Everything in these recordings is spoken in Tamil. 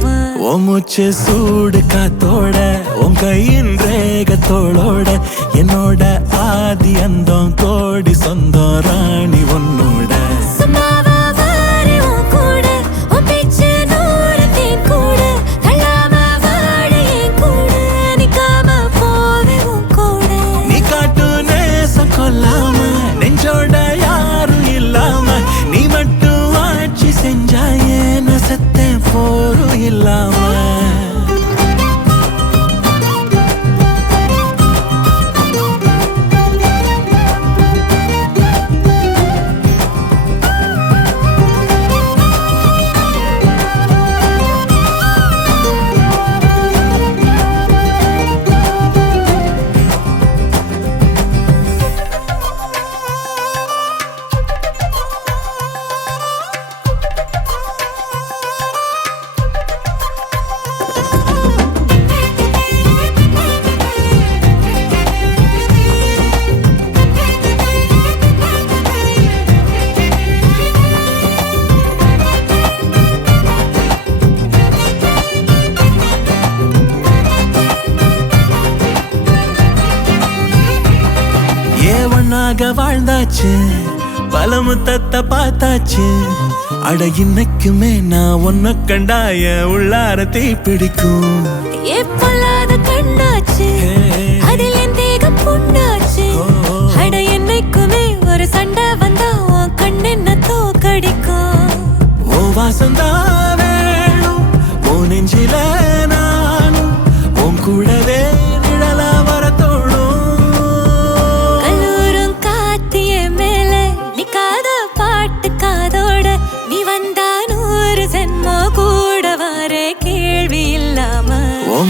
இல்லாம உன் மூச்சு சூடு காத்தோட உன் கையின் ரேகத்தோளோட என்னோட ஆதி அந்தம் கோடி சொந்தம் ராணி உன்னோட சும்மாவா வாரி உன் கூட உன் பேச்சு நூறு தேன் கூட கல்லாம வாழ என் கூட நிக்காம போவே உன் கூட நீ காட்டு நேசம் கொல்லாம நெஞ்சோட யாரும் இல்லாம நீ மட்டும் ஆட்சி செஞ்சாயே நான் செத்தேன் போரும் இல்லாம ஒன்னாக வாழ்ந்தாச்சு பல முத்தத்தை பார்த்தாச்சு அட இன்னைக்குமே நான் உன்னை கண்டாய உள்ளார தீ பிடிக்கும் எப்பொல்லாத கண்ணாச்சு அதில் என் தேகம் புண்ணாச்சு அட என்னைக்குமே ஒரு சண்டை வந்தா உன் கண்ணென்ன தோக்கடிக்கும் ஓ வாசந்தான் வேணும் ஓ நெஞ்சில நானும் உன் கூடவே நிழலா வர தோணும்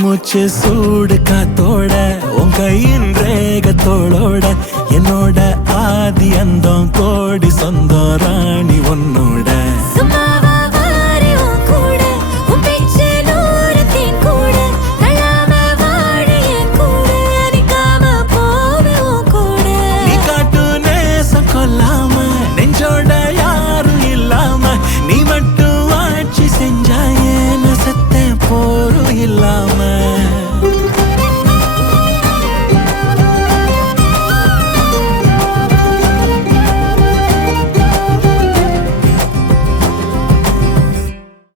மூச்சு சூடு காத்தோட உன் கையின் ரேகத்தோளோட என்னோட ஆதி அந்தம் கோடி சொந்தம் ராணி உன்னோட